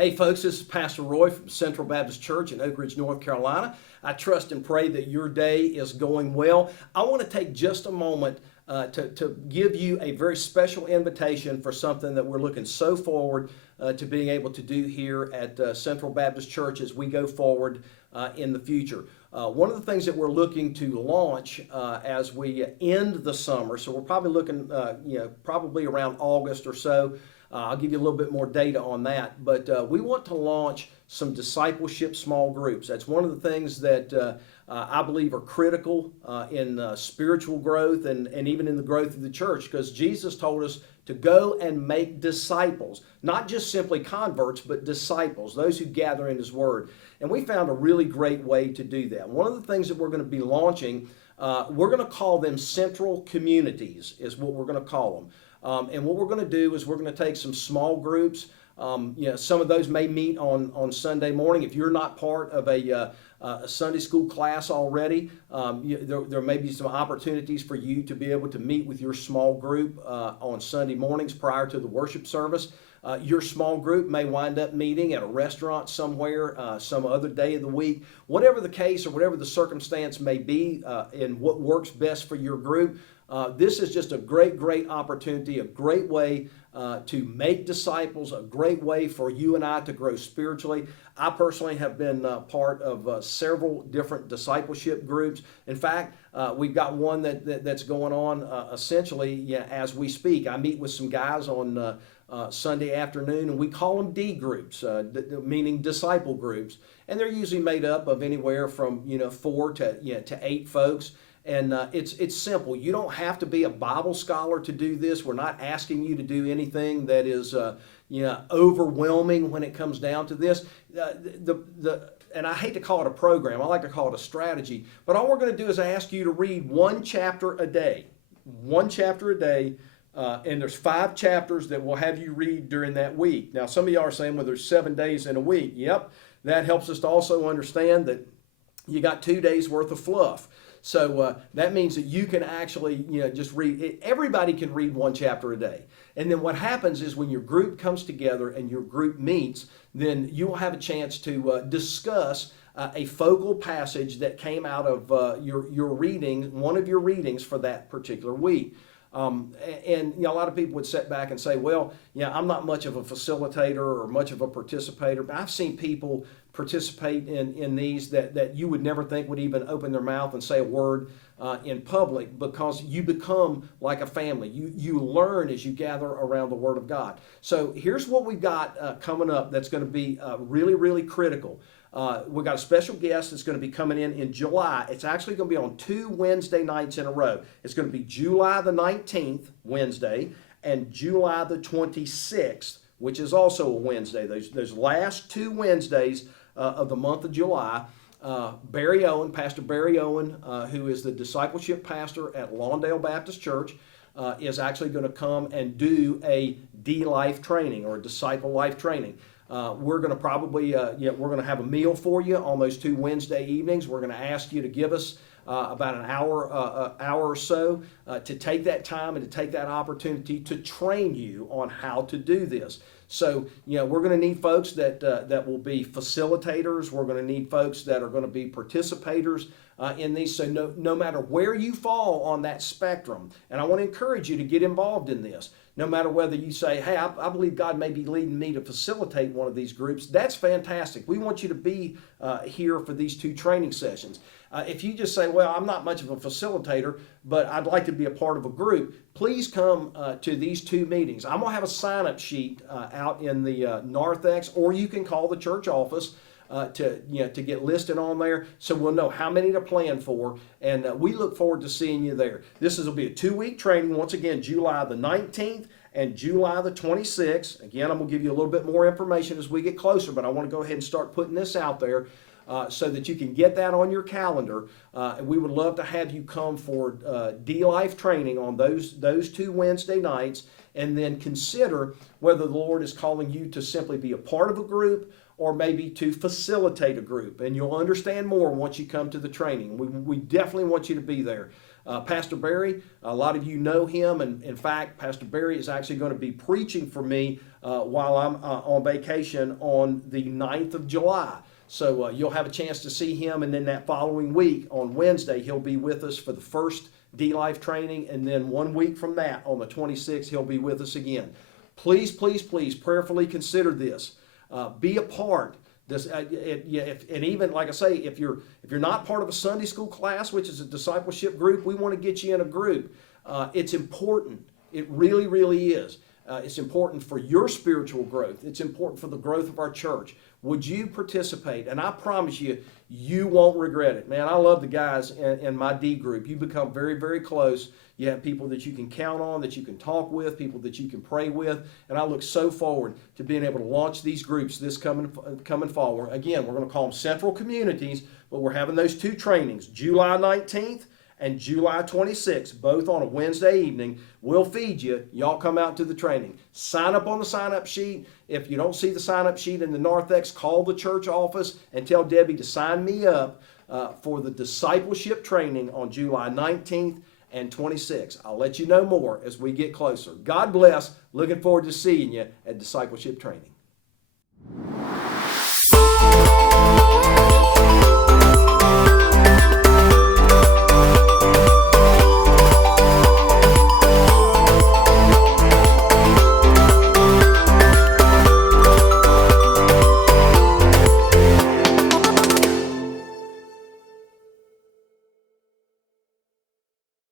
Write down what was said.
Hey folks, this is Pastor Roy from Central Baptist Church in Oak Ridge, North Carolina. I trust and pray that your day is going well. I want to take just a moment to give you a very special invitation for something that we're looking so forward to being able to do here at Central Baptist Church as we go forward in the future. One of the things that we're looking to launch as we end the summer, so we're probably looking, probably around August or so. I'll give you a little bit more data on that, but we want to launch some discipleship small groups. That's one of the things that I believe are critical in spiritual growth and even in the growth of the church, because Jesus told us to go and make disciples, not just simply converts, but disciples, those who gather in His Word. And we found a really great way to do that. One of the things that we're going to be launching, we're going to call them central communities, is what we're going to call them. And what we're going to do is we're going to take some small groups. Some of those may meet on Sunday morning. If you're not part of a Sunday school class already, there may be some opportunities for you to be able to meet with your small group on Sunday mornings prior to the worship service. Your small group may wind up meeting at a restaurant somewhere, some other day of the week. Whatever the case or whatever the circumstance may be and what works best for your group, this is just a great opportunity, a great way to make disciples, a great way for you and I to grow spiritually. I personally have been part of several different discipleship groups. In fact, we've got one that's going on essentially as we speak. I meet with some guys on Sunday afternoon, and we call them D groups, meaning disciple groups. And they're usually made up of anywhere from 4 to 8 folks. And it's simple. You don't have to be a Bible scholar to do this. We're not asking you to do anything that is overwhelming when it comes down to this. And I hate to call it a program. I like to call it a strategy. But all we're going to do is ask you to read one chapter a day. One chapter a day. And there's 5 chapters that we'll have you read during that week. Now, some of y'all are saying, well, there's 7 days in a week. Yep. That helps us to also understand that you got 2 days worth of fluff. So that means that you can actually, just read. Everybody can read one chapter a day. And then what happens is when your group comes together and your group meets, then you will have a chance to discuss a focal passage that came out of your reading, one of your readings for that particular week. And a lot of people would sit back and say, well, I'm not much of a facilitator or much of a participator, but I've seen people participate in these that you would never think would even open their mouth and say a word in public, because you become like a family. You learn as you gather around the Word of God. So here's what we've got coming up that's going to be really critical. We've got a special guest that's going to be coming in July. It's actually going to be on 2 Wednesday nights in a row. It's going to be July the 19th, Wednesday, and July the 26th, which is also a Wednesday. Those last 2 Wednesdays of the month of July, Barry Owen, Pastor Barry Owen, who is the discipleship pastor at Lawndale Baptist Church, is actually going to come and do a D-Life training or a disciple life training. We're going to probably, we're going to have a meal for you on those 2 Wednesday evenings. We're going to ask you to give us about an hour or so to take that time and to take that opportunity to train you on how to do this. So, we're going to need folks that will be facilitators. We're going to need folks that are going to be participators in these. So no matter where you fall on that spectrum, and I want to encourage you to get involved in this. No matter whether you say, hey, I believe God may be leading me to facilitate one of these groups, that's fantastic. We want you to be here for these 2 training sessions. If you just say, well, I'm not much of a facilitator, but I'd like to be a part of a group, please come to these 2 meetings. I'm going to have a sign-up sheet out in the narthex, or you can call the church office to get listed on there, so we'll know how many to plan for, and we look forward to seeing you there. This will be a 2-week training, once again, July the 19th and July the 26th. Again, I'm going to give you a little bit more information as we get closer, but I want to go ahead and start putting this out there so that you can get that on your calendar. And we would love to have you come for D-Life training on those 2 Wednesday nights, and then consider whether the Lord is calling you to simply be a part of a group, or maybe to facilitate a group. And you'll understand more once you come to the training. We definitely want you to be there. Pastor Barry, a lot of you know him, and in fact, Pastor Barry is actually going to be preaching for me while I'm on vacation on the 9th of July. So you'll have a chance to see him, and then that following week on Wednesday, he'll be with us for the first D-Life training, and then 1 week from that, on the 26th, he'll be with us again. Please, please, please prayerfully consider this. Be a part. This, and even like I say, if you're not part of a Sunday school class, which is a discipleship group, we want to get you in a group. It's important. It really, really is. It's important for your spiritual growth. It's important for the growth of our church. Would you participate? And I promise you, you won't regret it. Man, I love the guys in my D group. You become very, very close. You have people that you can count on, that you can talk with, people that you can pray with. And I look so forward to being able to launch these groups this coming fall. Again, we're going to call them Central Communities, but we're having those two trainings, July 19th and July 26th, both on a Wednesday evening. We'll feed you. Y'all come out to the training. Sign up on the sign-up sheet. If you don't see the sign-up sheet in the narthex, call the church office and tell Debbie to sign me up for the discipleship training on July 19th and 26th. I'll let you know more as we get closer. God bless. Looking forward to seeing you at discipleship training.